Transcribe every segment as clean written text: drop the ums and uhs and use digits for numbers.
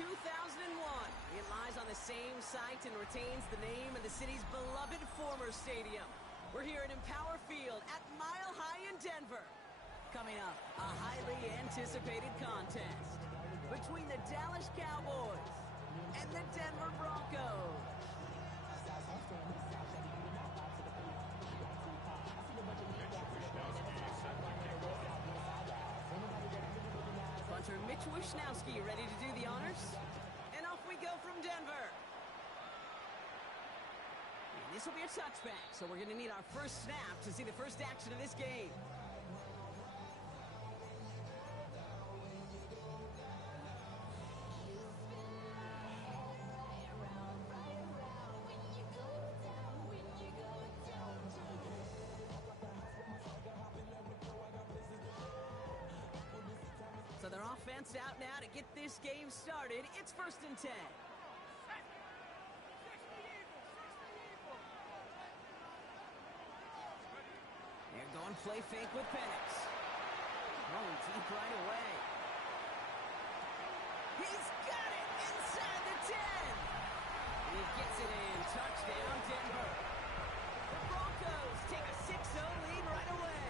2001. It lies on the same site and retains the name of the city's beloved former stadium. We're here at Empower Field at Mile High in Denver. Coming up, a highly anticipated contest between the Dallas Cowboys and the Denver Broncos. Punter Mitch Wishnowski ready to do the honors. And off we go from Denver. And this will be a touchback, so we're going to need our first snap to see the first action of this game. So their offense out now to get this game started. It's 1st and 10. They're going play fake with Penix. Throwing deep right away. He's got it inside the 10. And he gets it in. Touchdown, Denver. The Broncos take a 6-0 lead right away.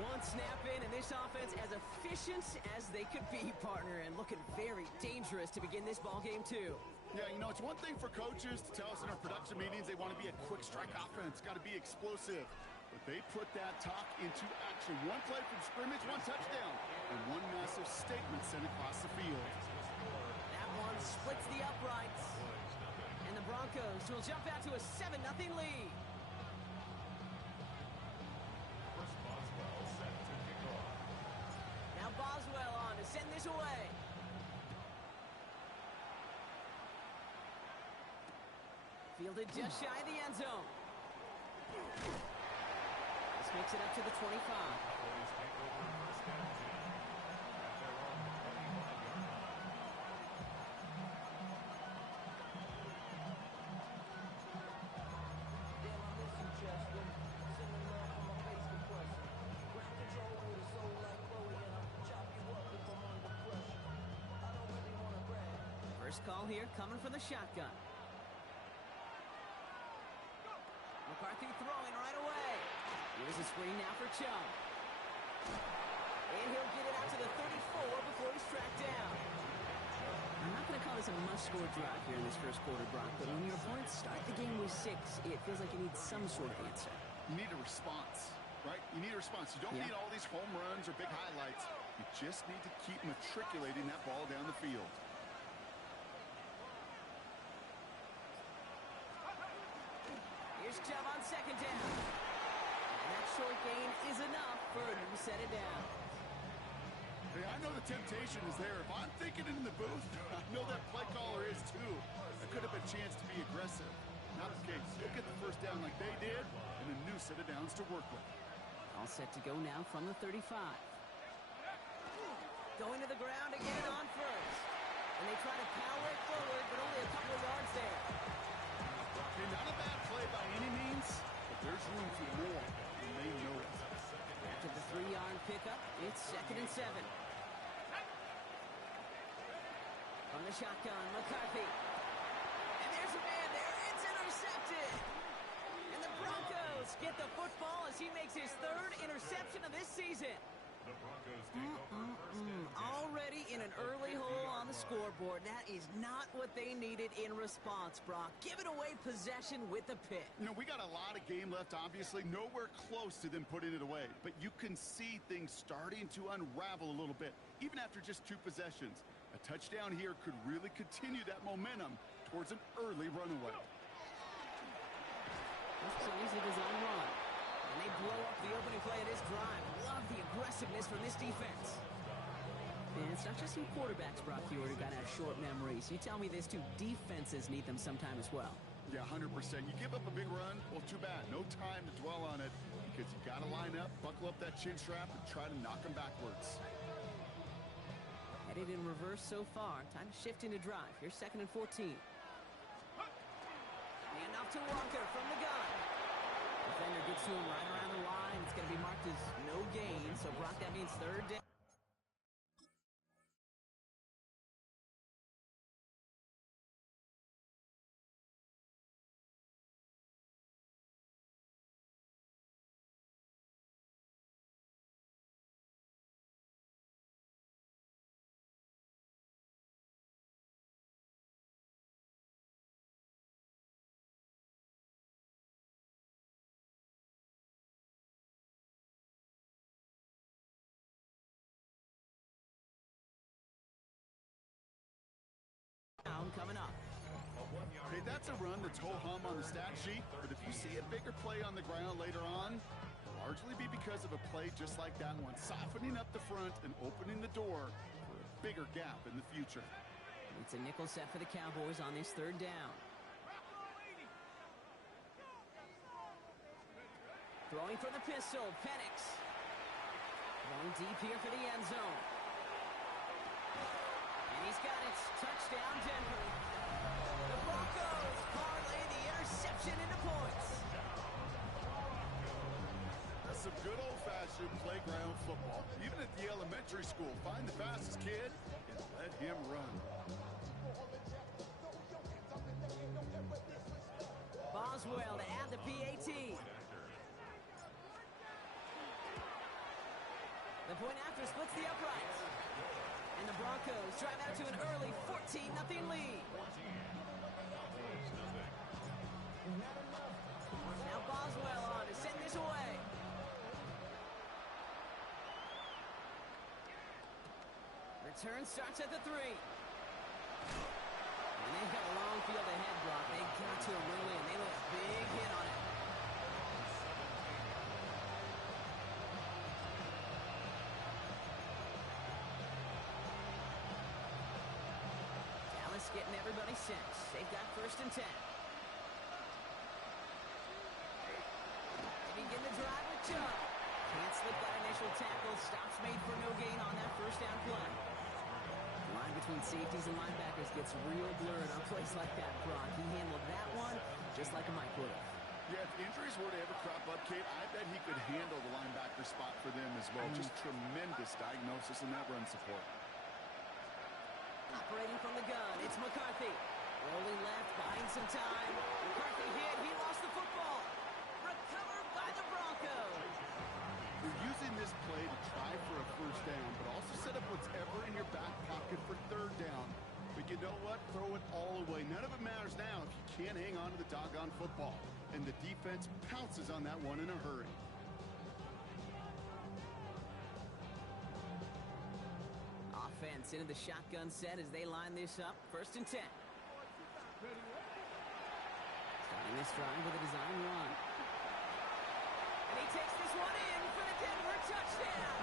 One snap in, and this offense as efficient as they could be, partner, and looking very dangerous to begin this ball game too. Yeah, you know, it's one thing for coaches to tell us in our production meetings they want to be a quick strike offense, got to be explosive. But they put that talk into action. One play from scrimmage, one touchdown, and one massive statement sent across the field. That one splits the uprights. And the Broncos will jump out to a 7-0 lead. Now Boswell on to send this away. Fielded just shy of the end zone. This makes it up to the 25. First call here coming from the shotgun. McCarthy throwing right away. Here's a screen now for Chung. And he'll get it out to the 34 before he's tracked down. I'm not going to call this a must-score drive here in this first quarter, Brock, but when your opponents start the game with 6, it feels like you need some sort of answer. You need a response, right? You need a response. You don't need all these home runs or big highlights. You just need to keep matriculating that ball down the field. Here's Chubb on 2nd down. And that short gain is enough for him to set it down. Hey, I know the temptation is there. If I'm thinking it in the booth, I know that play caller is too. That could have been a chance to be aggressive. Not the case. They'll get the first down like they did, and a new set of downs to work with. All set to go now from the 35. Going to the ground to get it on first. And they try to power it forward, but only a couple of yards there. Okay, not a bad play by any means, but there's room for more, and they know it. After the 3-yard pickup, it's 2nd and 7. From the shotgun, McCarthy. And there's a man there. It's intercepted. And the Broncos get the football as he makes his 3rd interception of this season. The Broncos take over first and 10. Already in an early hole on the scoreboard. That is not what they needed in response, Brock. Giving away possession with the pick. You know, we got a lot of game left, obviously. Nowhere close to them putting it away. But you can see things starting to unravel a little bit, even after just 2 possessions. A touchdown here could really continue that momentum towards an early runaway. That's an easy design run. And they blow up the opening play of this drive. Love the aggressiveness from this defense. And it's not just some quarterbacks, Brock Hewitt, who got out short memories. You tell me this too, defenses need them sometime as well. Yeah, 100%. You give up a big run, well, too bad. No time to dwell on it because you got to line up, buckle up that chin strap, and try to knock them backwards. Headed in reverse so far. Time to shift into drive. Here's 2nd and 14. Hand off to Walker from the gun. Defender gets to him right around the line. It's going to be marked as no gain. So, Brock, that means 3rd down. coming up. Okay, that's a run that's ho-hum on the stat sheet, but if you see a bigger play on the ground later on, it'll largely be because of a play just like that one, softening up the front and opening the door for a bigger gap in the future. It's a nickel set for the Cowboys on this third down. Throwing for the pistol, Penix. Throwing deep here for the end zone. And he's got it. Touchdown, Denver. The Broncos parlay the interception into points. That's some good old-fashioned playground football. Even at the elementary school, find the fastest kid and let him run. Boswell to add the PAT. The point after splits the uprights. And the Broncos drive out to an early 14-0 lead. Now Boswell on to send this away. Return starts at the 3. And they've got a long field ahead, Brock. They got to him early, and they lay a big hit on it. Dallas getting everybody set. They've got 1st and 10. They begin the drive with Chubb. Can't slip that initial tackle. Stops made for no gain on that 1st down play. The line between safeties and linebackers gets real blurred on plays like that, Brock. He handled that one just like a Mike would have. Yeah, if injuries were to ever crop up, Kate, I bet he could handle the linebacker spot for them as well. Just tremendous diagnosis in that run support. Operating from the gun, it's McCarthy. Rolling left, buying some time. McCarthy hit, he lost the football. Recovered by the Broncos. You're using this play to try for a 1st down, but also set up whatever in your back pocket for 3rd down. But you know what? Throw it all away. None of it matters now if you can't hang on to the doggone football. And the defense pounces on that one in a hurry. Offense into the shotgun set as they line this up. 1st and 10. Starting this drive with a design run. And he takes this one in for the Denver touchdown.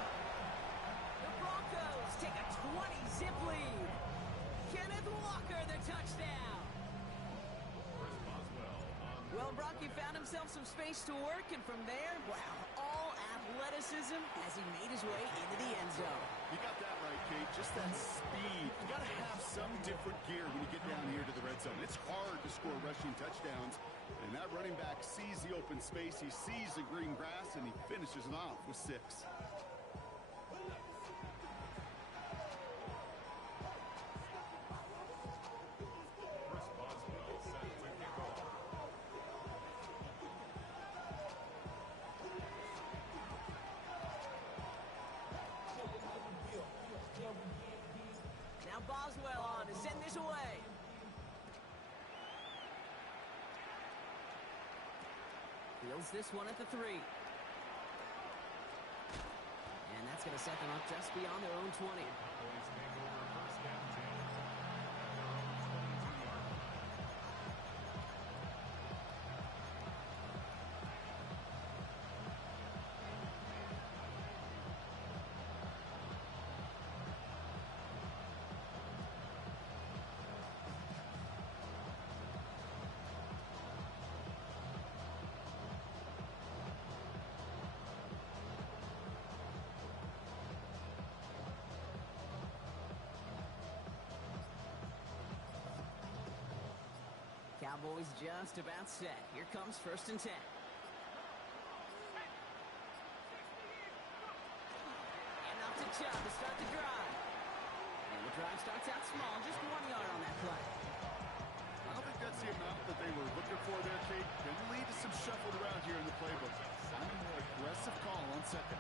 The Broncos take a 20-zip lead. Kenneth Walker, the touchdown. Well, Brock, he found himself some space to work, and from there, wow, all athleticism as he made his way into the end zone. You got that right, Kate. Just that speed. You got to have some different gear when you get down here to the red zone. It's hard to score rushing touchdowns, and that running back sees the open space, he sees the green grass, and he finishes it off with 6. Now Boswell on to send this away. Fields this one at the 3. And that's going to set them up just beyond their own 20. Cowboys just about set. Here comes 1st and 10. And up to Chubb to start the drive. And the drive starts out small, just 1 yard on that play. I don't think that's the amount that they were looking for there, Kate. Can lead to some shuffled around here in the playbook. Find a more aggressive call on 2nd.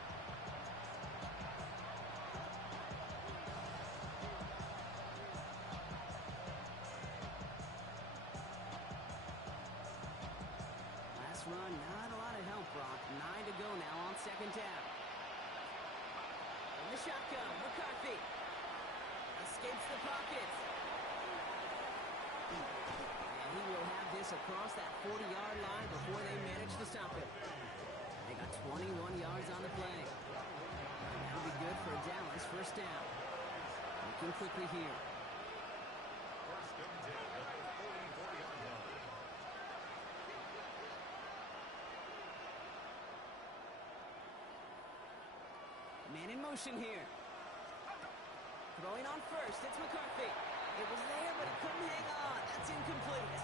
Run, not a lot of help, Brock. 9 to go now on 2nd down. In the shotgun, McCarthy escapes the pocket. And he will have this across that 40-yard line before they manage to stop him. They got 21 yards on the play. And that'll be good for a Dallas first down. Looking quickly here. First and 10 at the 44-yard line. Man in motion here. Throwing on first, it's McCarthy. It was there, but he couldn't hang on. That's incomplete.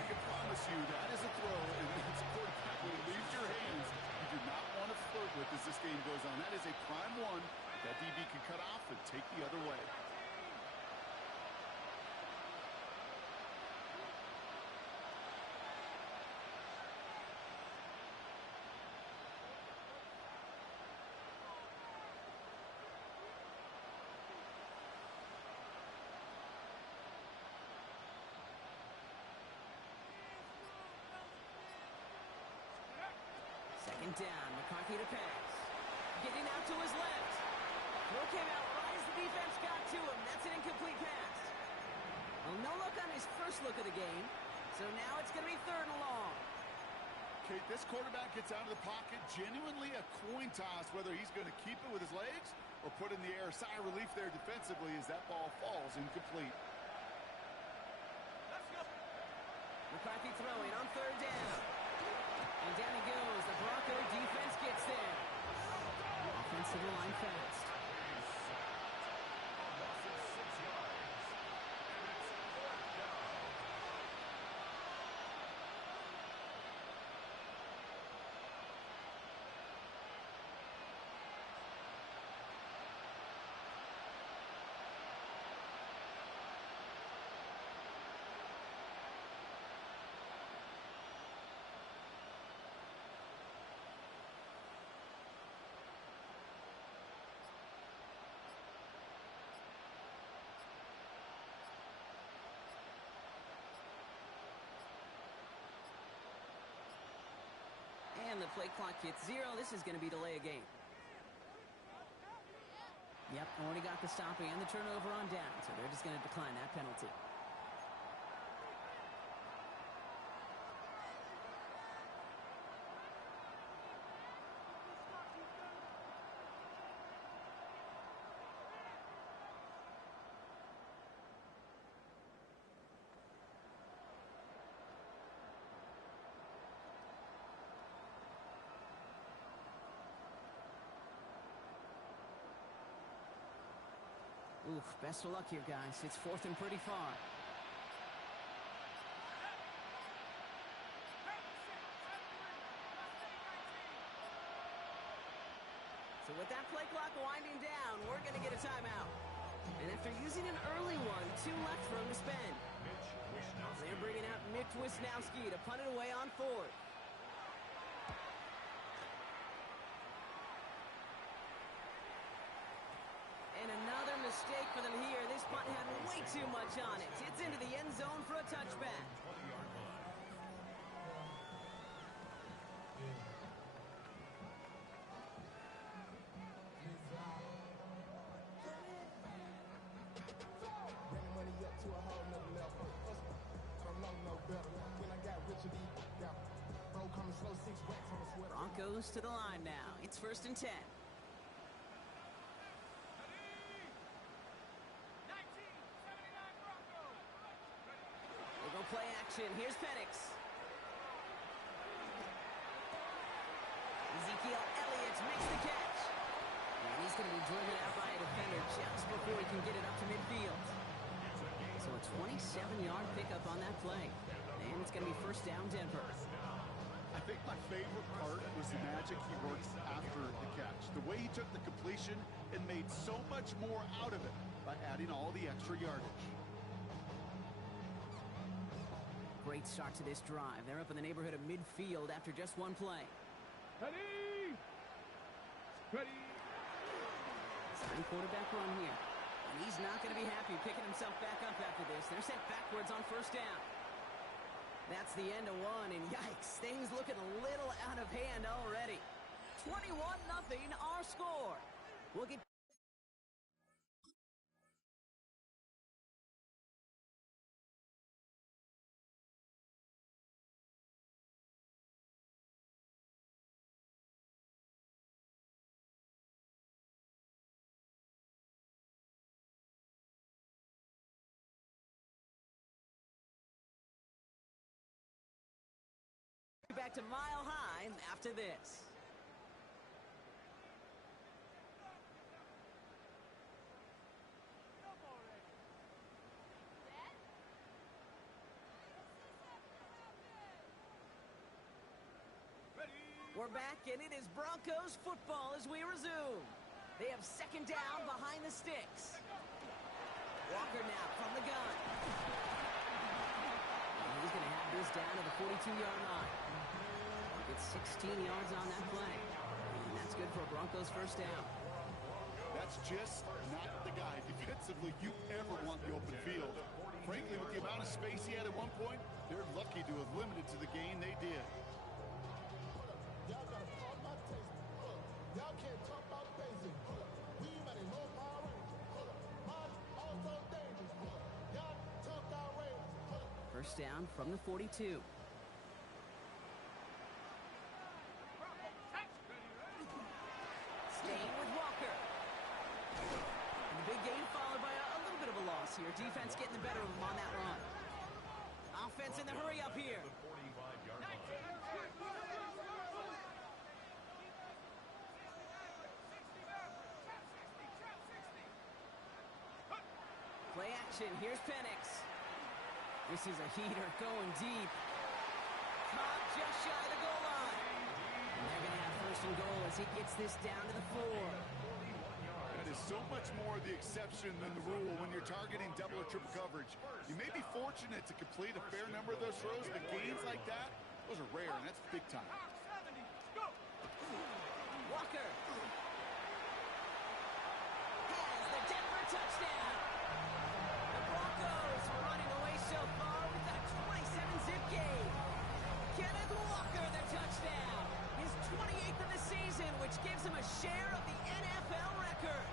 I can promise you that is a throw, and it's a quarterback when it leaves your hands. You do not want to flirt with as this game goes on. That is a prime one that DB can cut off and take the other way. Second down, McCarthy to pass. Getting out to his left. Throw came out right as the defense got to him. That's an incomplete pass. Well, no look on his first look of the game. So now it's going to be third and long. Kate, this quarterback gets out of the pocket. Genuinely a coin toss whether he's going to keep it with his legs or put in the air. Sigh of relief there defensively as that ball falls incomplete. McCarthy throwing on third down. And down he goes. The Bronco defense gets there. Offensive line fast. Loss of 6 yards. And it's fourth down. And the play clock hits 0. This is going to be delay a game. Yep, already got the stop and the turnover on down, so they're just going to decline that penalty. Oof, best of luck here, guys. It's fourth and pretty far. So with that play clock winding down, we're going to get a timeout. And after using an early one, 2 left for him to spend. Mitch Wishnowski. They're bringing out Mitch Wishnowski to punt it away on fourth. And another mistake for them here. This punt had way too much on it. It's into the end zone for a touchback. 20-yard line. Broncos to the line now. It's first and 10. They go play action. Here's Penix. Ezekiel Elliott makes the catch. And he's going to be driven out by a defender just before he can get it up to midfield. So a 27-yard pickup on that play. And it's going to be first down Denver. I think my favorite part was the magic he works after the catch. The way he took the completion and made so much more out of it by adding all the extra yardage. Great start to this drive. They're up in the neighborhood of midfield after just one play. Ready! Ready! Second quarterback run here. And he's not going to be happy picking himself back up after this. They're sent backwards on first down. That's the end of one, and yikes, things looking a little out of hand already. 21-0 our score. We'll get back to Mile High after this. We're back, and it is Broncos football as we resume. They have second down behind the sticks. Walker now from the gun. And he's going to have this down to the 42-yard line. Gets 16 yards on that play. And that's good for a Broncos first down. That's just not the guy defensively you ever want the open field. Frankly, with the amount of space he had at one point, they're lucky to have limited to the gain they did. Y'all got to call my taste. Y'all can't talk about basic. We even a low power range. Mine also dangerous. Y'all talk outrageous. First down from the 42. Staying with Walker. And the big gain followed by a little bit of a loss here. Defense getting the better of them on that run. Offense in the hurry up here. The 45-yard line. Play action. Here's Penix. This is a heater going deep. Caught just shy of the goal line. And they're going to have first and goal as he gets this down to the 4. That is so much more the exception than the rule when you're targeting double or triple coverage. You may be fortunate to complete a fair number of those throws, but gains like that, those are rare, and that's big time. Walker has the Denver touchdown. The Broncos running away so far with a 27-zip gain. Kenneth Walker, the touchdown. His 28th of the season, which gives him a share of the NFL record.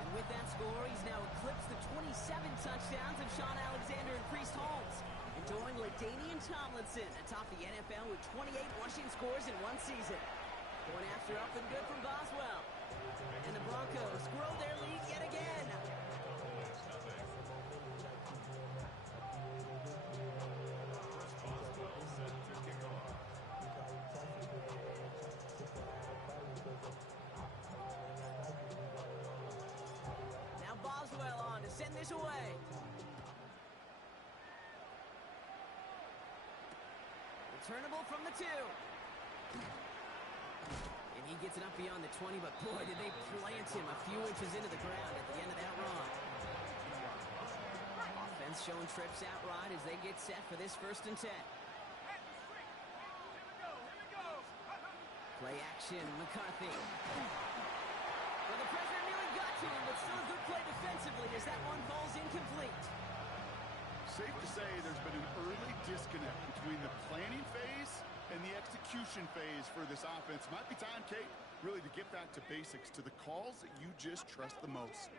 And with that score, he's now eclipsed the 27 touchdowns of Sean Alexander and Priest Holmes, enjoying LaDainian Tomlinson atop the NFL with 28 rushing scores in one season. Going after up and good from Boswell. And the Broncos grow their lead yet again. Now Boswell on to send this away. Returnable from the 2. And he gets it up beyond the 20, but boy, did they plant him a few inches into the ground at the end of that run. Offense showing trips out right as they get set for this 1st and 10. Play action, McCarthy. Well, the pressure nearly got to him, but still a good play defensively as that one falls incomplete. Safe to say there's been an early disconnect between the planning phase and the execution phase for this offense. Might be time, Kate, really to get back to basics, to the calls that you just trust the most.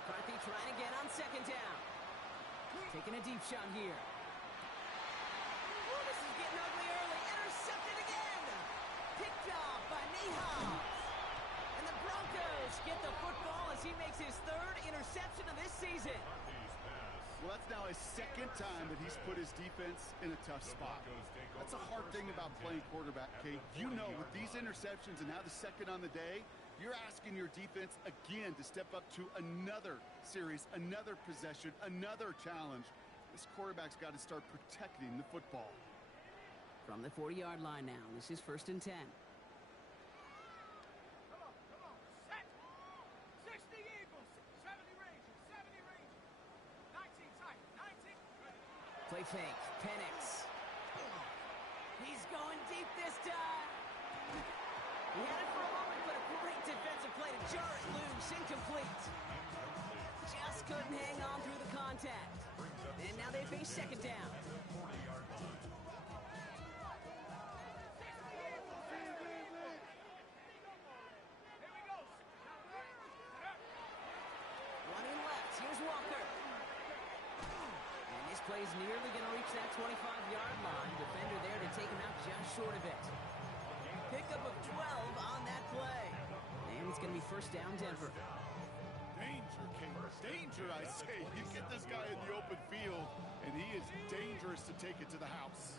McCarthy trying again on 2nd down. Taking a deep shot here. Ooh, this is getting ugly early. Intercepted again. Picked off by Nihal. And the Broncos get the football as he makes his 3rd interception of this season. Well, that's now his 2nd time that he's put his defense in a tough spot. That's a hard thing about playing quarterback, Kate. You know, with these interceptions and now the 2nd on the day, you're asking your defense again to step up to another series, another possession, another challenge. This quarterback's got to start protecting the football. From the 40-yard line now, this is 1st and 10. Play fake, Penix. He's going deep this time. He had it for a moment, but a great defensive play to jar it loose, incomplete. Just couldn't hang on through the contact. And now they face 2nd down. Running left, here's Walker. Play's nearly going to reach that 25-yard line. Defender there to take him out just short of it. Pickup of 12 on that play. And it's going to be 1st down, Denver. Danger, Kate. Danger, I say. You get this guy in the open field, and he is dangerous to take it to the house.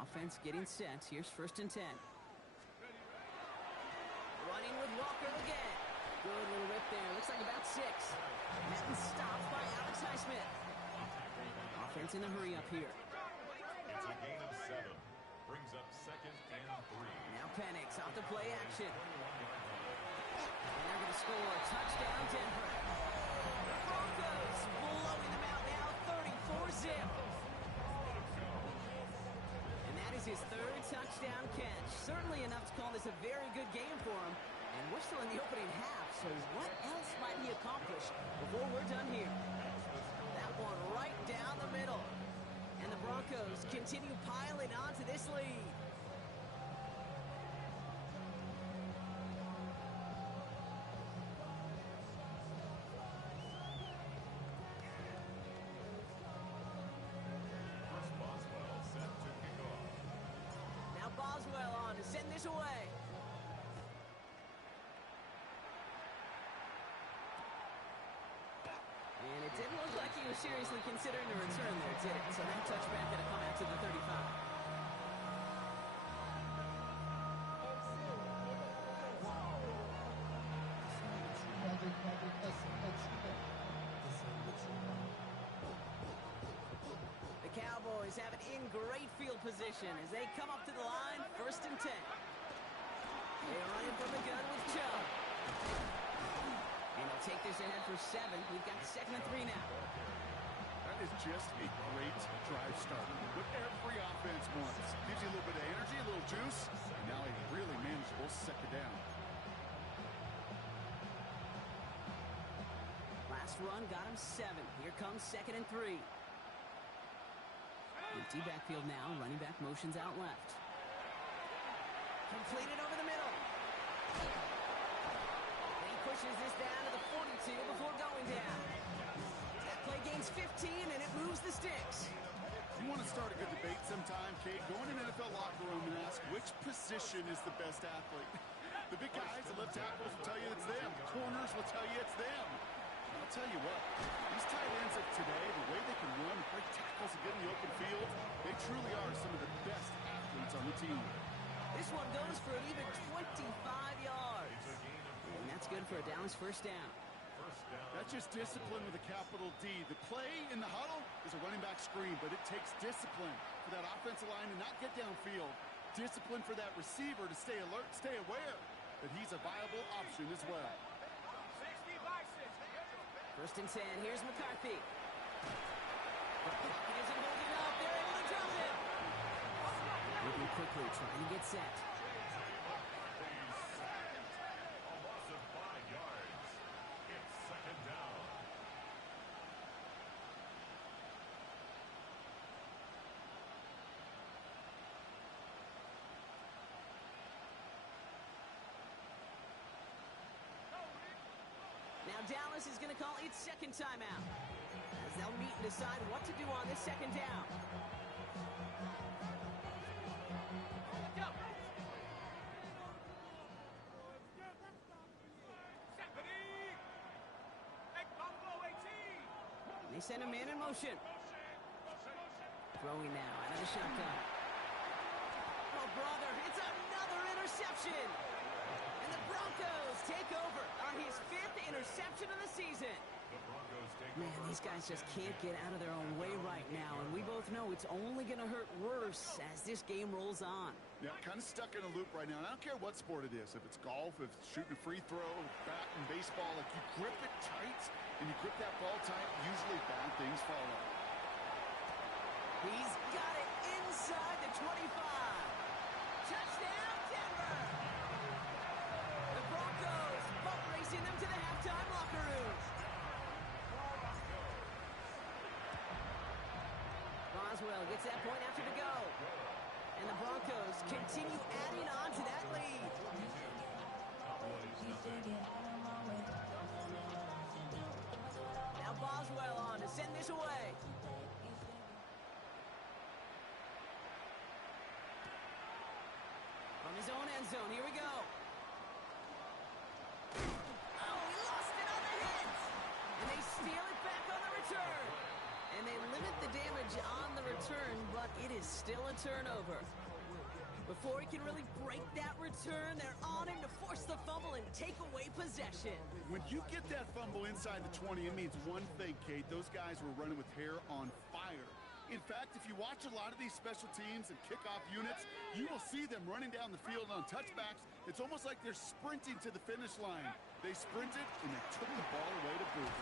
Offense getting set. Here's 1st and 10. Running with Walker again. Good little rip there. Looks like about 6. Madden stopped by Alex Highsmith. Offense in a hurry up here. It's a gain of 7. Brings up 2nd and 3. Now Penix off the play action. And they're going to score. Touchdown, Denver. The Broncos blowing them out now, 34-zip. And that is his 3rd touchdown catch. Certainly enough to call this a very good game for him. And we're still in the opening half, so what else might he accomplish before we're done here? That one right down the middle. And the Broncos continue piling on to this lead. Boswell set to kick off. Now Boswell on to send this away. And it didn't look like he was seriously considering a return there, did it? So that touchback going to come out to the 35. The Cowboys have it in great field position as they come up to the line, 1st and 10. They're running from the gun with Chubb. And they'll take this ahead for 7. We've got 2nd and 3 now. That is just a great drive starter. What every offense wants. Gives you a little bit of energy, a little juice, and now a really manageable 2nd down. Last run got him 7. Here comes 2nd and 3. Empty backfield now. Running back motions out left. Completed over the middle. And he pushes this down to the 42 before going down. That play gains 15, and it moves the sticks. You want to start a good debate sometime, Kate? Go in an NFL locker room and ask which position is the best athlete. The big guys, the left tackles will tell you it's them. The corners will tell you it's them. I'll tell you what, these tight ends of today, the way they can run, break tackles and get in the open field, they truly are some of the best athletes on the team. This one goes for an even 25 yards. And that's good for a Dallas 1st down. That's just discipline with a capital D. The play in the huddle is a running back screen, but it takes discipline for that offensive line to not get downfield. Discipline for that receiver to stay alert, stay aware that he's a viable option as well. 1st and 10. Here's McCarthy. The pocket isn't holding up. They're able to drop it. Moving quickly, trying to get set. A loss of 5 yards. It's 2nd down. Now Dallas is going to call its 2nd timeout, as they'll meet and decide what to do on this 2nd down. They send a man in motion. Throwing now out of the shotgun. Oh, brother, it's another interception. And the Broncos take over on his 5th interception of the season. The Broncos take Man, over. these guys just can't get out of their own way right now, and we both know it's only going to hurt worse as this game rolls on. Yeah, kind of stuck in a loop right now. And I don't care what sport it is. If it's golf, if it's shooting a free throw, bat and baseball, like you grip it tight and you grip that ball tight, usually bad things follow. He's got it inside the 25. Touchdown, Denver! The Broncos boat racing them to the halftime locker rooms. Boswell gets that point after the go. And the Broncos continue adding on to that lead. Now Boswell on to send this away. From his own end zone, here we go. Oh, he lost it on the hit. And they the damage on the return, but it is still a turnover. Before he can really break that return, they're on him to force the fumble and take away possession. When you get that fumble inside the 20, it means one thing, Kate. Those guys were running with hair on fire. In fact, if you watch a lot of these special teams and kickoff units, you will see them running down the field on touchbacks. It's almost like they're sprinting to the finish line. They sprinted, and they took the ball away to boot.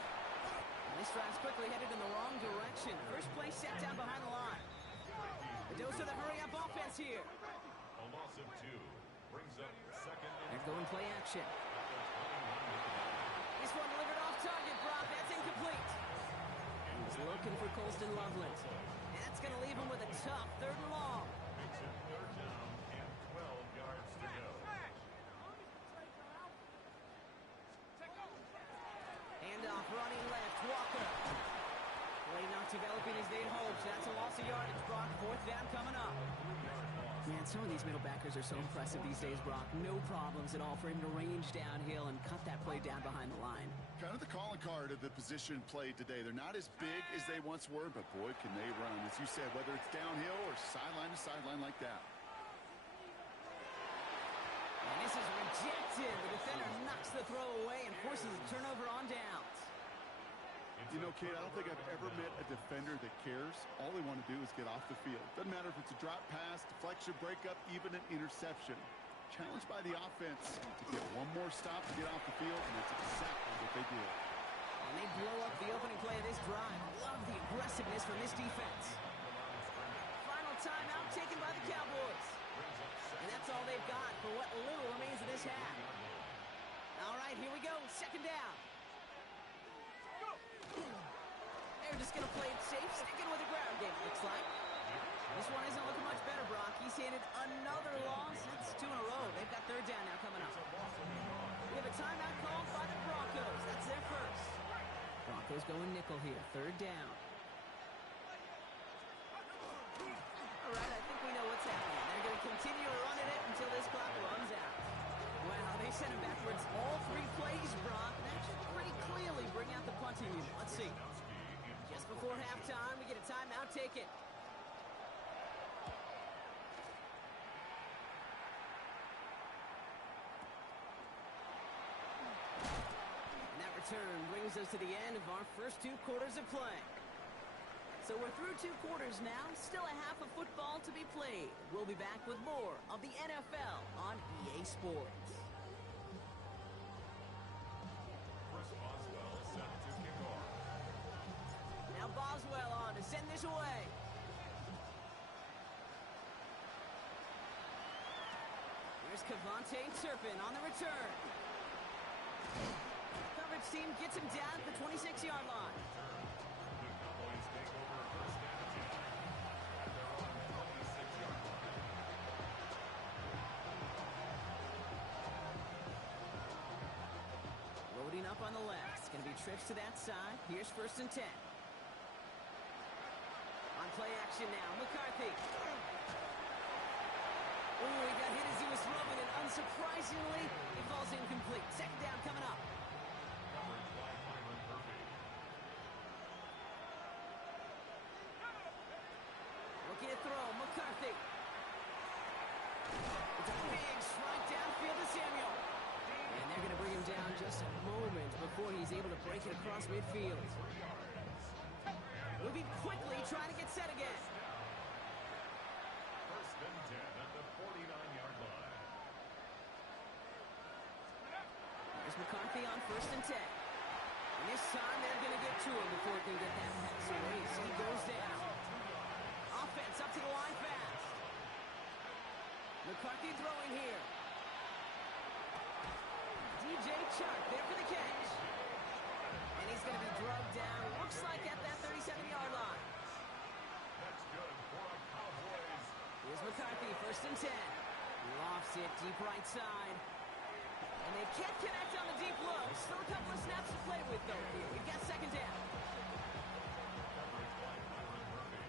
This drive's quickly headed in the wrong direction. First play set down behind the line. The dose of the hurry-up offense here. A loss of 2 brings up second. They're going play action. This one delivered off target, Brock. That's incomplete. He's looking for Colston Loveland. And that's going to leave him with a tough 3rd and long. Makes it 3rd down and 12 yards to go. Handoff running left. Walker. Play not developing as they'd hoped. That's a loss of yardage, Brock. 4th down coming up. Man, some of these middle backers are so impressive these days, Brock. No problems at all for him to range downhill and cut that play down behind the line. Kind of the calling card of the position played today. They're not as big as they once were, but boy, can they run. As you said, whether it's downhill or sideline to sideline like that. And this is rejected. The defender knocks the throw away and forces a turnover on downs. You know, Kate, I don't think I've ever met a defender that cares. All they want to do is get off the field. Doesn't matter if it's a drop pass, deflection, breakup, even an interception. Challenged by the offense to get one more stop to get off the field, and that's exactly what they did. And they blow up the opening play of this drive. Love the aggressiveness from this defense. Final timeout taken by the Cowboys. And that's all they've got for what little remains of this half. All right, here we go. 2nd down. They're just going to play it safe, sticking with the ground game, looks like. This one isn't looking much better, Brock. He's handed another loss. It's 2 in a row. They've got 3rd down now coming up. We have a timeout called by the Broncos. That's their first. Broncos going nickel here. 3rd down. All right, I think we know what's happening. They're going to continue running it until this clock runs out. Wow, they sent him backwards all 3 plays, Brock. That should pretty clearly bring out the punting unit. Let's see. Just before halftime, we get a timeout taken. And that return brings us to the end of our first 2 quarters of play. So we're through 2 quarters now, still a half of football to be played. We'll be back with more of the NFL on EA Sports. Chris Boswell set to kick off. Now Boswell on to send this away. Here's Cavante Turpin on the return. Coverage team gets him down at the 26-yard line. The Cowboys take over 1st and 10 at their own 26-yard line. Loading up on the left. It's going to be trips to that side. Here's 1st and 10. On play action now, McCarthy. Oh, he got hit as he was throwing, and unsurprisingly, it falls incomplete. 2nd down coming up. Coverage by Byron Murphy. Looking to throw, McCarthy. It's a big strike downfield to Samuel. And they're going to bring him down just a moment before he's able to break it across midfield. Moving quickly, trying to get set again. 1st and 10 at the 49-yard line. There's McCarthy on 1st and 10. And this time they're going to get to him before he can get that pass away. So he goes down. Offense up to the line fast. McCarthy throwing here. DJ Chuck there for the catch. And he's going to be drugged down, looks like at that 37-yard line. That's good for a Cowboys. Here's McCarthy, 1st and 10. Lofts it deep right side. And they can't connect on the deep look. Still a couple of snaps to play with, though, here. We've got 2nd down. Coverage by Byron Murphy.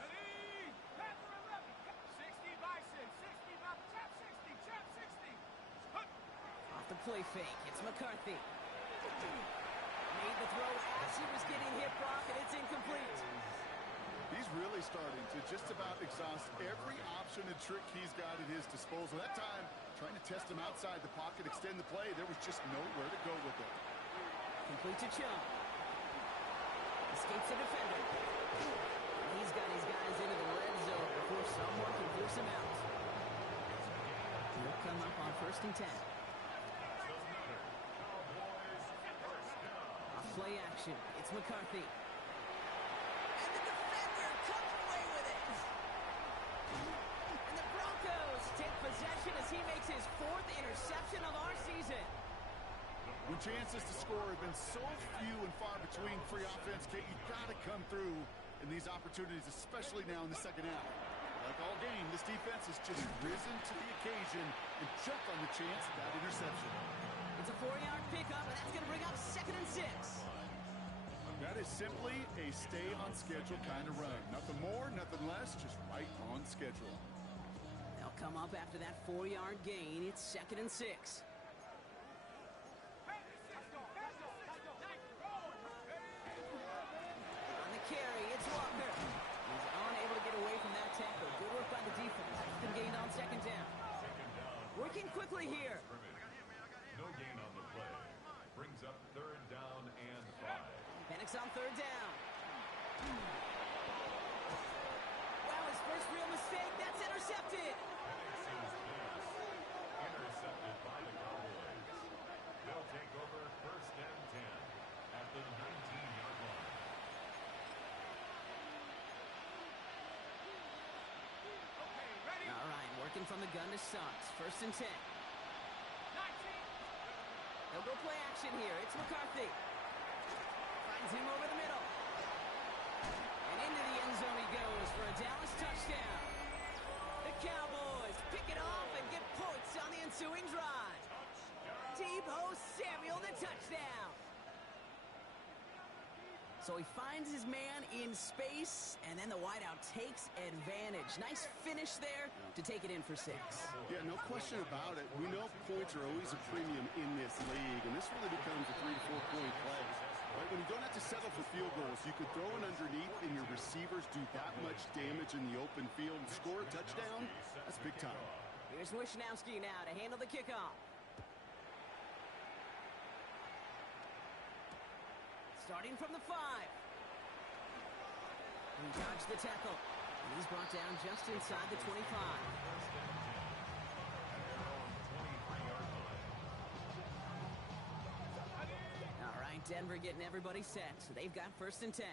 Ready? Pass for 11. 60 by 6. 60 by chop 60. Chop 60. Hup. Off the play fake, it's McCarthy. Made the throw as he was getting hit, Brock, and it's incomplete. He's really starting to just about exhaust every option and trick he's got at his disposal. That time, trying to test him outside the pocket, extend the play, there was just nowhere to go with it. Complete to Chung. Escapes the defender. He's got his guys into the red zone before someone can force him out. He'll come up on 1st and 10. Off play action. It's McCarthy. And the defender comes away with it. And the Broncos take possession as he makes his 4th interception of our season. When chances to score have been so few and far between free offense, Kate, you've got to come through in these opportunities, especially now in the second half. Like all game, this defense has just risen to the occasion and jumped on the chance of that interception. It's a 4-yard pickup, and that's going to bring up 2nd and 6. That is simply a stay-on-schedule kind of run. Nothing more, nothing less, just right on schedule. They'll come up after that 4-yard gain. It's 2nd and 6. On the carry, it's Walker. He's unable to get away from that tackle. Good work by the defense. Been gained on 2nd down. Working quickly here. No gain on the play. Brings up 3rd down and 5. Penix on 3rd down. Wow, his first real mistake. That's intercepted. Intercepted by the Cowboys. They'll take over 1st and 10 at the 19-yard line. All right, working from the gun to start. 1st and 10. They'll go play action here. It's McCarthy. Finds him over the middle. And into the end zone he goes for a Dallas touchdown. The Cowboys pick it off and get points on the ensuing drive. Deebo Samuel, the touchdown. So he finds his man in space, and then the wideout takes advantage. Nice finish there to take it in for 6. Yeah, no question about it. We know points are always a premium in this league, and this really becomes a 3 to 4 point play. Right? When you don't have to settle for field goals, you could throw it underneath, and your receivers do that much damage in the open field and score a touchdown. That's big time. Here's Wishnowski now to handle the kickoff. Starting from the 5. He dodged the tackle. And he's brought down just inside the 25. All right, Denver getting everybody set. So they've got 1st and 10.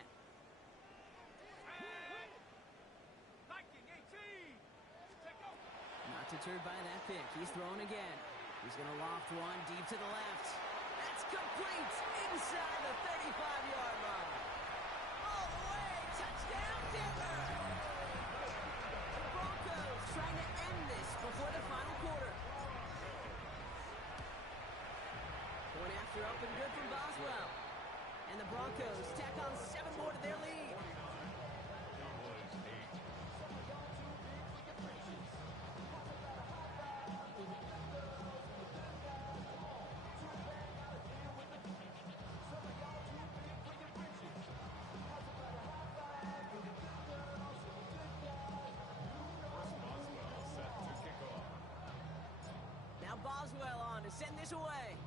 Not deterred by that pick. He's throwing again. He's going to loft one deep to the left. That's complete inside the 35-yard line. All the way, touchdown Denver! The Broncos trying to end this before the final quarter. Point after up and good from Boswell. And the Broncos tack on 7 more to their lead. Boswell on to send this away.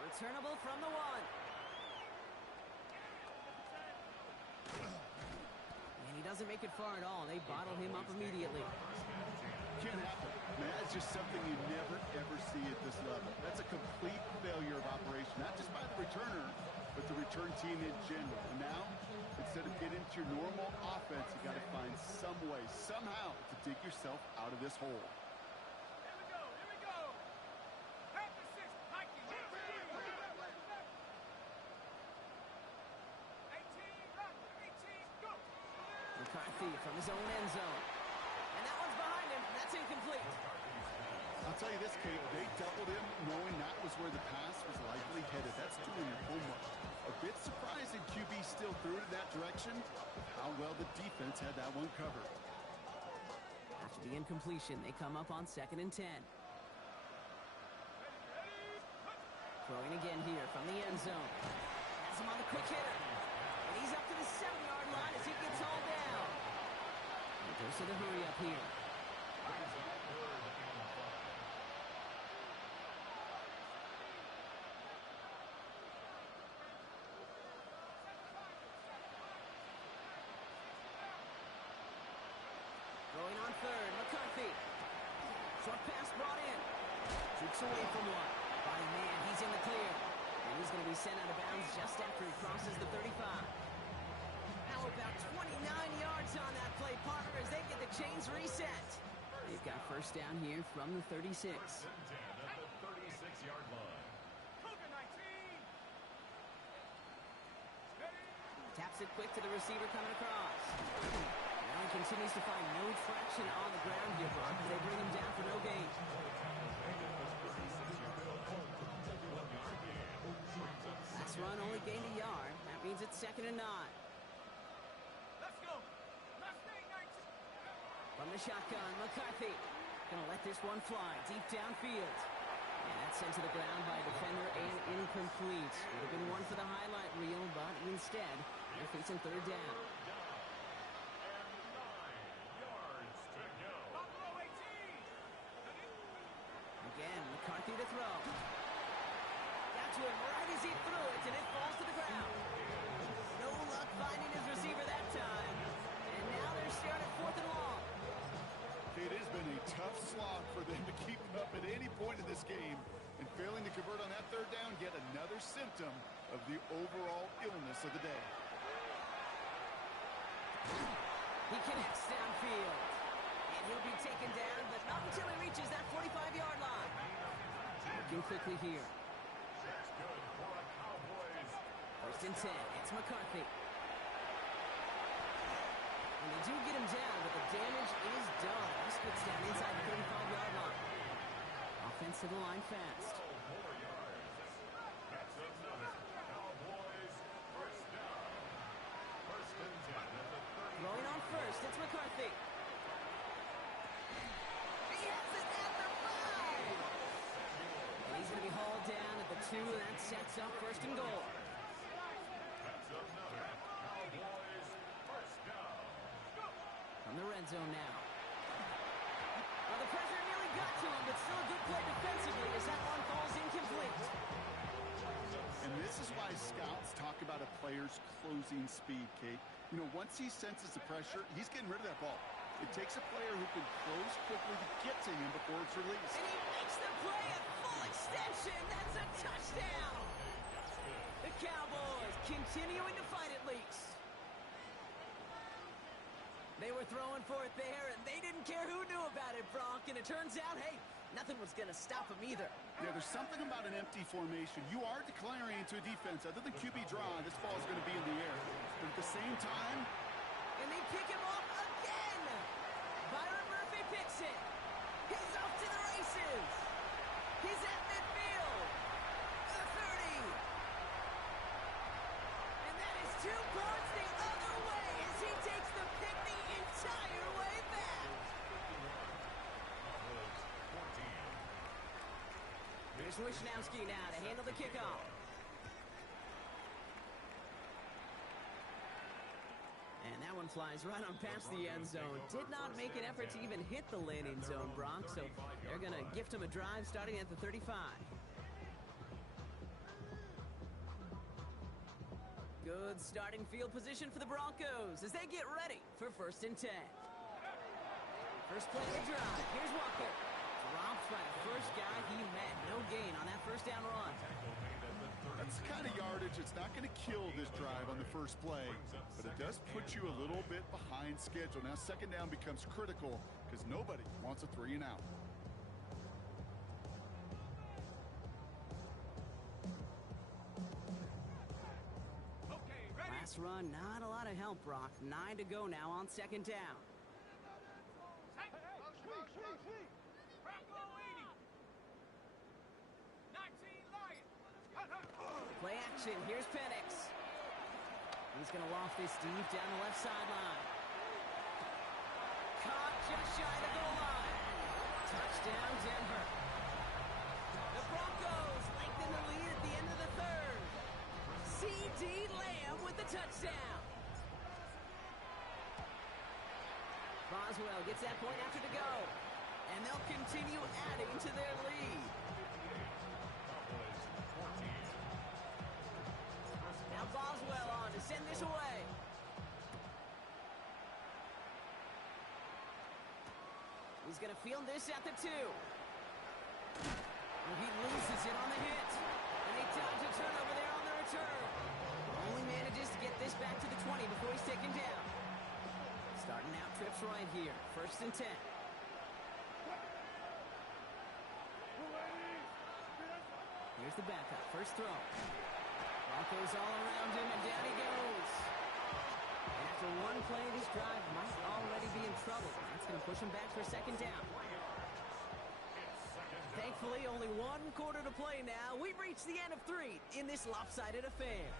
Returnable from the 1. And he doesn't make it far at all. They bottle him up immediately. Can't happen. Man, that's just something you never, ever see at this level. That's a complete failure of operation, not just by the returner, but the return team in general. And now, instead of getting into your normal offense, you got to find some way, somehow, to dig yourself out of this hole. Here we go. Back to 6. Hiking. 18, go. McCarthy from his own end zone. And that one's behind him. That's incomplete. I'll tell you this, Kate, they doubled him knowing that was where the pass was likely headed. That's doing your homework. A bit surprising QB still threw it in that direction. How well the defense had that one covered. After the incompletion, they come up on 2nd and 10. Throwing again here from the end zone. Has him on the quick hitter. And he's up to the 7-yard line as he gets hauled down. And goes to the hurry up here. Throwing on third, McCarthy. Short pass brought in. Shoots away from one. Body man, he's in the clear. And he's going to be sent out of bounds just after he crosses the 35. Now about 29 yards on that play, partner, as they get the chains reset. They've got first down here from the 36. First and 10 at the 36-yard line. Cougar 19. Steady. Taps it quick to the receiver coming across. Now he continues to find no traction on the ground here, Brock, as they bring him down for no gain. Last run only gained a yard. That means it's 2nd and 9. Let's go. Mustang 19. From the shotgun, McCarthy. Gonna let this one fly deep downfield. And that's sent to the ground by a defender and incomplete. Would have been one for the highlight reel, but instead, they're facing third down. Buffalo 18. Again, McCarthy to throw. Got to him right as he threw it, and it falls to the ground. No luck finding his receiver that time. And now they're staring at 4th and long. It has been a tough slog for them to keep up at any point in this game. And failing to convert on that third down, yet another symptom of the overall illness of the day. He connects downfield. And he'll be taken down, but not until he reaches that 45-yard line. Working quickly here. That's good for a Cowboys. First and 10. It's McCarthy. And they do get him down, but the damage is done. This puts down inside the 35-yard line. Offense to the line fast. 4 yards. That's another Cowboys first down. First and 10 at the 30. Throwing on first, it's McCarthy. He has it at the 5. And he's going to be hauled down at the 2, and that sets up first and goal. That's another Cowboys first down. From the red zone now. Well, the pressure nearly got to him, but still a good play defensively as that one falls incomplete. And this is why scouts talk about a player's closing speed, Kate. You know, once he senses the pressure, he's getting rid of that ball. It takes a player who can close quickly to get to him before it's released. And he makes the play at full extension. That's a touchdown. The Cowboys continuing to fight at least. They were throwing for it there, and they didn't care who knew about it, Brock. And it turns out, hey, nothing was going to stop them either. Yeah, there's something about an empty formation. You are declaring into a defense. Other than QB draw, this ball is going to be in the air. But at the same time... And they pick him off again. Byron Murphy picks it. He's off to the races. He's at midfield. The 30. And that is 2 points the other way as he takes the pick the entire way back. Here's Wishnowski now to handle the kickoff. And that one flies right on past the end zone. Did not make an effort to even hit the landing zone, Brock, so they're going to gift him a drive starting at the 35. Good starting field position for the Broncos as they get ready for first and 10. First play of the drive. Here's Walker. Dropped by the first guy he met. No gain on that first down run. That's the kind of yardage it's not going to kill this drive on the first play, but it does put you a little bit behind schedule. Now second down becomes critical because nobody wants a 3 and out. Okay, ready. Last run, not a lot of help, Brock. 9 to go now on second down. Bronco 80. 19 Lion. Play action. Here's Penix. He's going to loft this deep down the left sideline. Caught just shy of the goal line. Touchdown, Denver. The Broncos lengthen the lead at the end of the third. C.D. Lamb with the touchdown. Boswell gets that point after to go. And they'll continue adding to their lead. Now Boswell on to send this away. He's going to field this at the 2. Well, he loses it on the hit. And he dodges a turnover there on the return. Only manages to get this back to the 20 before he's taken down. Starting out trips right here. 1st and 10. Here's the backup. First throw. Broncos all around him, and down he goes. And after one play, this drive might already be in trouble. That's going to push him back for 2nd down. Thankfully, only 1 quarter to play now. We've reached the end of 3 in this lopsided affair.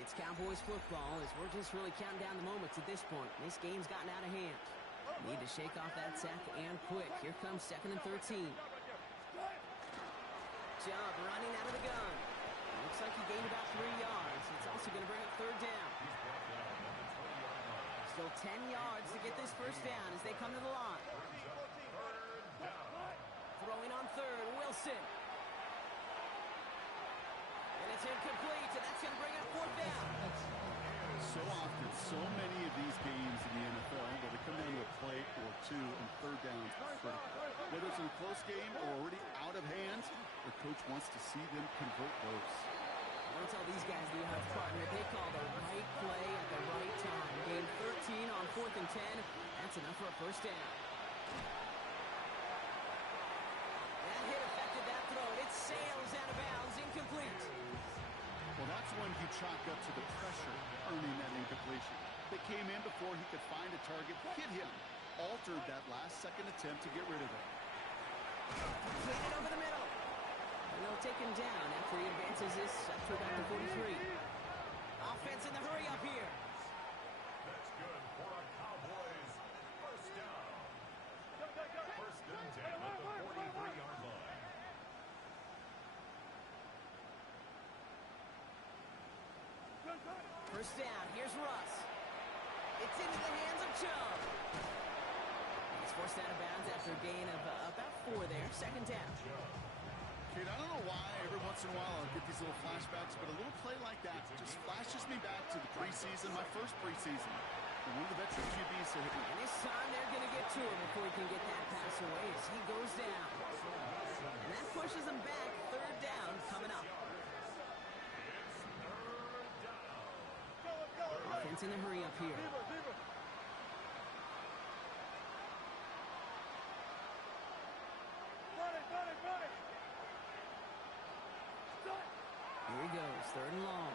It's Cowboys football as we're just really counting down the moments at this point. This game's gotten out of hand. Need to shake off that sack and quick. Here comes 2nd and 13. Chubb running out of the gun. Looks like he gained about 3 yards. It's also going to bring up 3rd down. Still 10 yards to get this 1st down as they come to the line. Throwing on 3rd, Wilson. And it's incomplete, and that's going to bring up 4th down. So often, so many of these games in the NFL where they come down to a play or 2 and 3rd downs are critical. Whether it's in a close game or already out of hand, the coach wants to see them convert those. I'll tell these guys the odds partner, they call the right play at the right time. Game 13 on 4th and 10. That's enough for a 1st down. That hit affected that throw. It sails out of bounds, incomplete. Well, that's when you chalk up to the pressure earning that incompletion. They came in before he could find a target, hit him, altered that last-second attempt to get rid of it. Hit it over the middle. And they'll take him down after he advances this up to about the 43. Offense in the hurry up here. That's good for a Cowboys 1st down. 1st and 10 at the 43-yard line. First down, here's Russ. It's into the hands of Chubb. He's forced out of bounds after a gain of about 4 there. 2nd down. Kid, I don't know why every once in a while I'll get these little flashbacks, but a little play like that just flashes me back to the preseason, my first preseason. And one of the veteran QBs said, And this time they're going to get to him before he can get that pass away as he goes down. And that pushes him back. 3rd down coming up. Offense in the hurry up here. Here he goes, 3rd and long.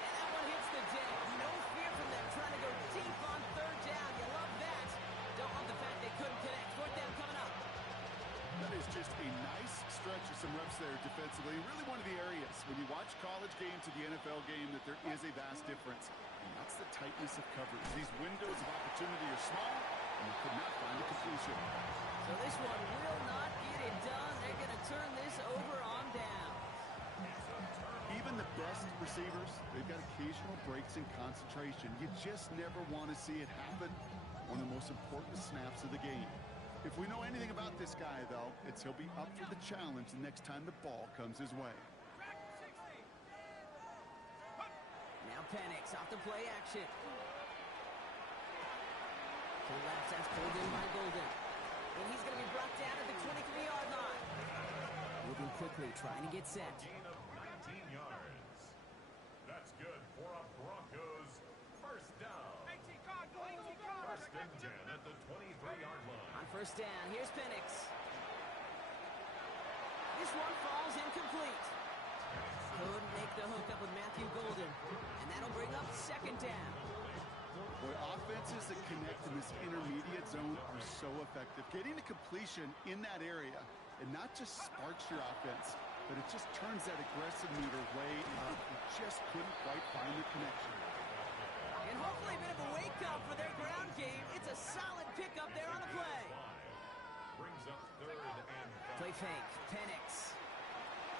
And that one hits the deck. No fear from them trying to go deep on 3rd down. You love that. Don't love the fact they couldn't connect. 4th down coming up. that is just a nice stretch of some reps there defensively. Really one of the areas when you watch college game to the NFL game that there is a vast difference. And that's the tightness of coverage. These windows of opportunity are small, and you could not find a completion. So this one will not get it done. They're going to turn this over on down. Even the best receivers, they've got occasional breaks in concentration. You just never want to see it happen. One of the most important snaps of the game. If we know anything about this guy, though, it's he'll be up for the challenge the next time the ball comes his way. Now Penix off the play action. To the left, that's pulled in by Golden. And he's going to be brought down at the 23-yard line. Moving quickly, trying to get set. Gain of 19 yards. That's good for a Broncos 1st down. 1st and 10 at the 23-yard line. On 1st down, here's Penix. This one falls incomplete. Couldn't make the hook up with Matthew Golden. And that'll bring up 2nd down. Boy, offenses that connect in this intermediate zone are so effective. Getting a completion in that area, it not just sparks your offense, but it just turns that aggressive meter way up. You just couldn't quite find the connection. And hopefully a bit of a wake-up for their ground game. It's a solid pickup there on the play. Brings up 3rd play fake. Penix.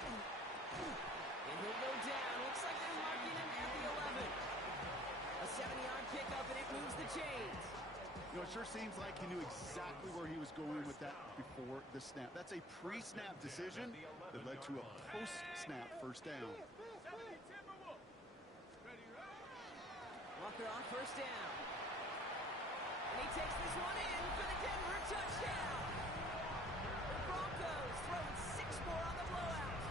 And he'll go down. Looks like they're marking him at the 11. A 7-yard pickup, and it moves the chains. You know, it sure seems like he knew exactly where he was going with that before the snap. That's a pre-snap decision that led to a post-snap first down. Walker on first down. And he takes this one in for the Denver touchdown. The Broncos throwing 6 more on the blowout.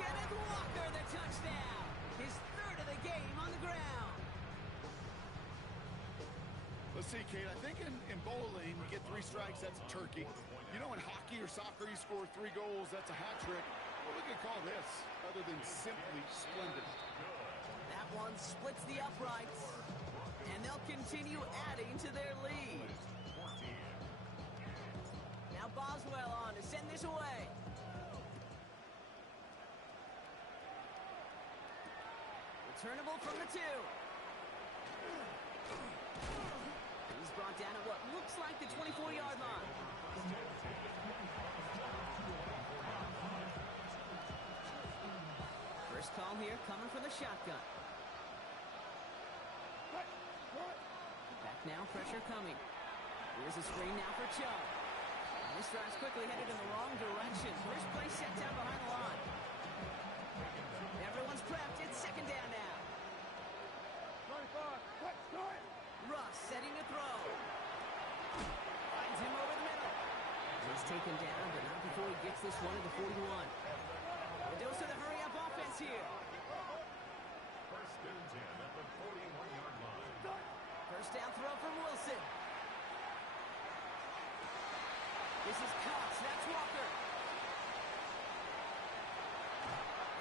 Kenneth Walker, the touchdown. His third of the game on the ground. Let's see, Kate, I think in bowling, you get 3 strikes, that's a turkey. You know, in hockey or soccer, you score 3 goals, that's a hat trick. What we could call this, other than simply splendid? That one splits the uprights, and they'll continue adding to their lead. Now Boswell on to send this away. Returnable from the 2. He's brought down at what looks like the 24-yard line. First call here coming from the shotgun. Back now, pressure coming. Here's a screen now for Chubb. And this drive's quickly headed in the wrong direction. First play set down behind the line. Everyone's prepped. It's second down now. Russ setting to throw. Finds him over the middle. He's taken down, but not before he gets this one at the 41. A dose of the hurry-up offense here. First and 10 at the 41-yard line. First down throw from Wilson. This is Cox. That's Walker.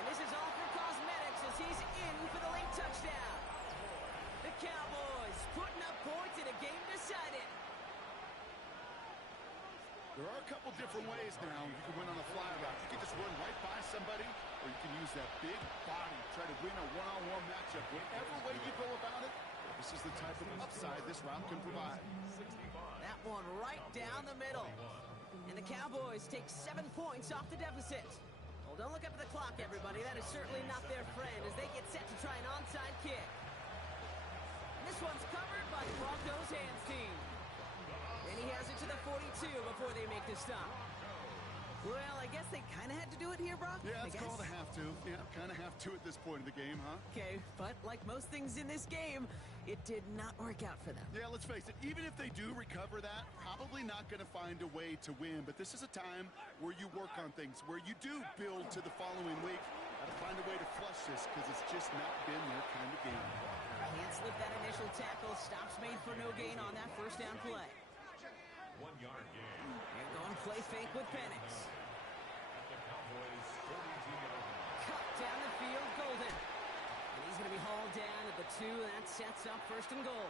And this is all for cosmetics as he's in for the late touchdown. The Cowboys putting up points in a game decided. There are a couple different ways now you can win on a fly route. You can just run right by somebody, or you can use that big body, try to win a one-on-one matchup. Whatever way you go about it, this is the type of upside this route can provide. That one right down the middle. And the Cowboys take 7 points off the deficit. Well, don't look up at the clock, everybody. That is certainly not their friend as they get set to try an onside kick. And this one's covered by the Broncos hands team. And he has it to the 42 before they make the stop. Well, I guess they kind of had to do it here, Brock. Yeah, it's called a have to. Yeah, kind of have to at this point in the game, huh? Okay, but like most things in this game, it did not work out for them. Yeah, let's face it, even if they do recover that, probably not going to find a way to win. But this is a time where you work on things, where you do build to the following week. Got to find a way to flush this because it's just not been their kind of game. Can't slip that initial tackle. Stops made for no gain on that first down play. 1-yard gain. They're going to play fake with Penix. At the Cowboys' 42-yard line. Cut down the field, Golden. And he's going to be hauled down at the 2, and that sets up first and goal.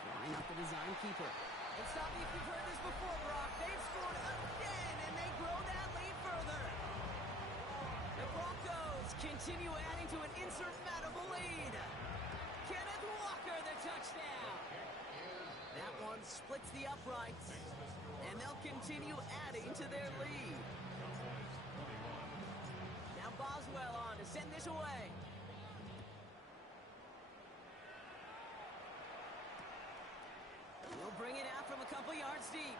Drawing up the design keeper. And stop me if you've heard this before, Brock. They've scored again, and they grow that lead further. The Broncos continue adding to an insurmountable lead. Kenneth Walker, the touchdown. That one splits the uprights, and they'll continue adding to their lead. Now Boswell on to send this away. He'll bring it out from a couple yards deep.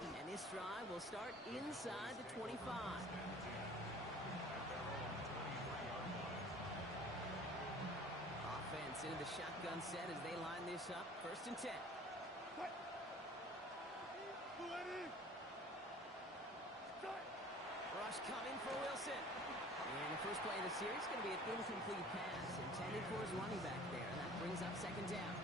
And this drive will start inside the 25. Offense into the shotgun set as they line this up. First and 10. Rush coming for Wilson. And the first play of the series is going to be an incomplete pass intended for his running back there. That brings up second down.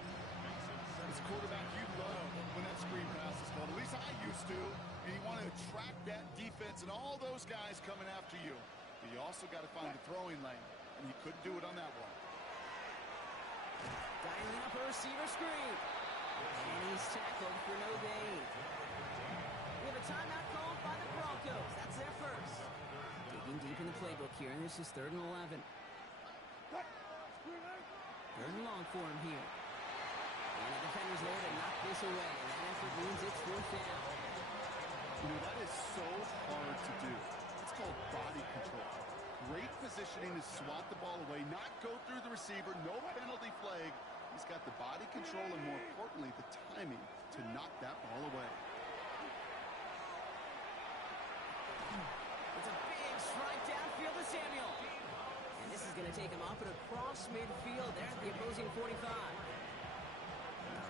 As a quarterback, you love when that screen pass is called. At least I used to. And you want to attract that defense and all those guys coming after you. But you also got to find the throwing lane. And he couldn't do it on that one. Dialing up a receiver screen. And he's tackled for no gain. We have a timeout called by the Broncos. Broncos. That's their first. Digging deep in the playbook here, and this is 3rd and 11. 3rd and long for him here. And the defender's there to knock this away, and that effort means it's 4th down. You know, that is so hard to do. It's called body control. Great positioning to swat the ball away, not go through the receiver, no penalty flag. He's got the body control and, more importantly, the timing to knock that ball away. It's a big strike downfield to Samuel. And this is going to take him up and across midfield there at the opposing 45. All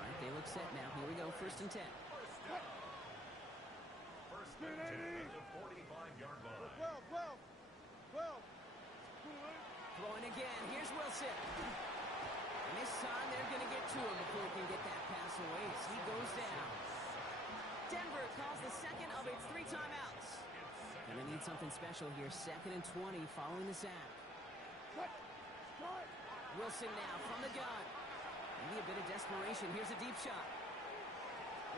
right, they look set now. Here we go, 1st and 10. First and 10 at the 45-yard line. 12. Throwing again. Here's Wilson. And this time they're going to get to him before he can get that pass away as he goes down. Denver calls the second of its 3 timeouts. And they need something special here. 2nd and 20 following the sack. Wilson now from the gun. Maybe a bit of desperation. Here's a deep shot.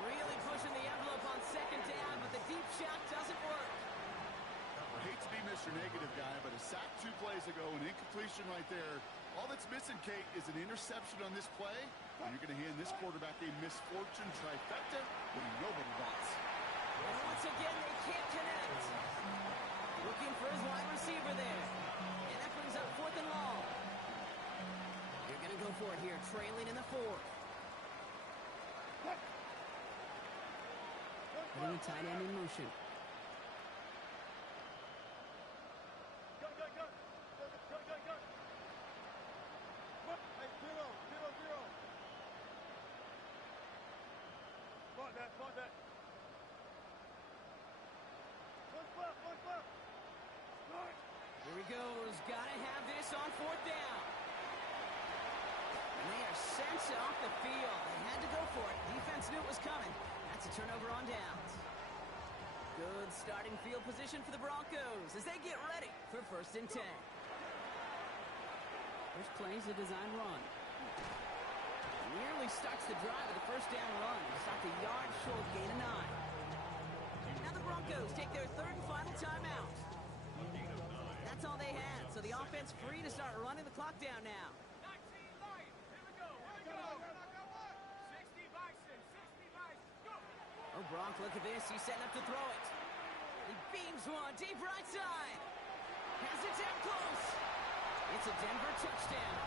Really pushing the envelope on 2nd down, but the deep shot doesn't work. I hate to be Mr. Negative guy, but a sack 2 plays ago, an incompletion right there. All that's missing, Kate, is an interception on this play, and you're going to hand this quarterback a misfortune trifecta that nobody wants. And once again, they can't connect. Looking for his wide receiver there. And that brings up 4th and long. They're going to go for it here, trailing in the 4th. Putting the tight end in motion. Here he goes. Gotta have this on 4th down. And they are sent off the field. They had to go for it. Defense knew it was coming. That's a turnover on downs. Good starting field position for the Broncos as they get ready for 1st and 10. First play is a design run. Nearly starts the drive with a 1st down run. Stopped a yard short, gain of 9. Now the Broncos take their 3rd and final timeout. That's all they had, so the offense free to start running the clock down now. 19 Lions. Here we go. 60 Bison. 60 Bison. Go. Oh, Gronk, look at this. He's setting up to throw it. He beams one deep right side. Has it down close. It's a Denver touchdown.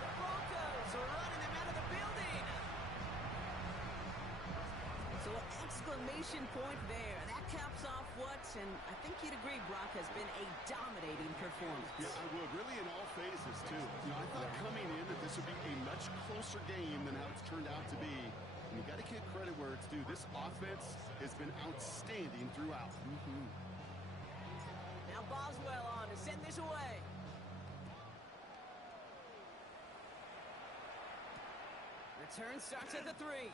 The Broncos are running them out of the building. So an exclamation point there. That caps off what, and I think you'd agree, Brock, has been a dominating performance. Yeah, I would. Really in all phases, too. You know, I thought coming in that this would be a much closer game than how it's turned out to be. And you got to give credit where it's due. This offense has been outstanding throughout. Now Boswell on to send this away. Return starts at the 3.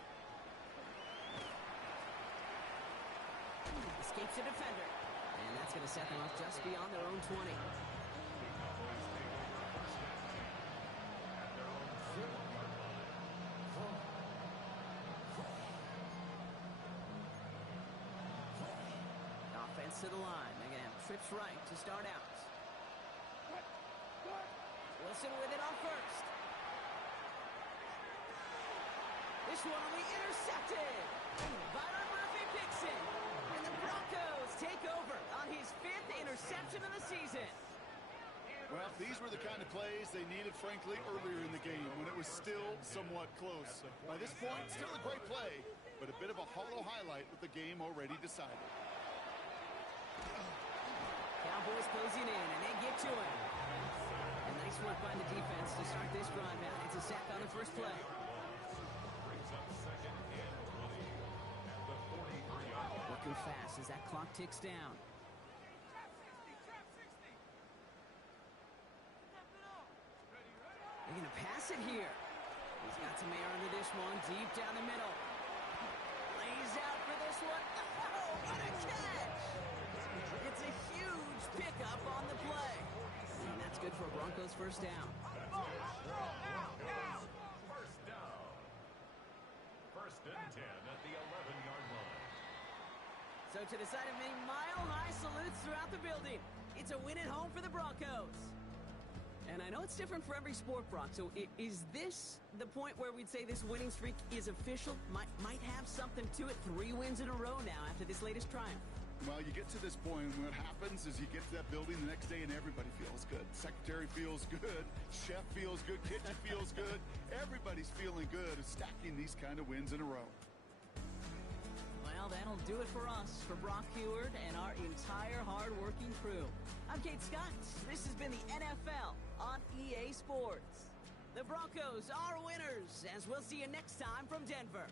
Escapes a defender. And that's going to set them off just beyond their own 20. Offense to the line. They're going to have trips right to start out. Wilson with it on 1st. This one will be intercepted. Byron Murphy picks it. And the Broncos take over on his 5th interception of the season. Well, these were the kind of plays they needed, frankly, earlier in the game when it was still somewhat close. By this point, still a great play, but a bit of a hollow highlight with the game already decided. Cowboys closing in, and they get to him. And nice work by the defense to start this drive out. It's a sack on the first play. Working fast as that clock ticks down. They're going to pass it here. He's got some air under this one, deep down the middle. Lays out for this one. Oh, what a catch! It's a huge pickup on the play. And that's good for Broncos first down. First down. 1st and 10 at the 11-yard line. So to the side of many mile-high salutes throughout the building. It's a win at home for the Broncos. And I know it's different for every sport, Brock, so is this the point where we'd say this winning streak is official? Might have something to it. 3 wins in a row now after this latest triumph. Well, you get to this point, and what happens is you get to that building the next day, and everybody feels good. Secretary feels good. Chef feels good. Kitchen feels good. Everybody's feeling good of stacking these kind of wins in a row. Well, that'll do it for us, for Brock Heward and our entire hard-working crew. I'm Kate Scott. This has been the NFL on EA Sports. The Broncos are winners, as we'll see you next time from Denver.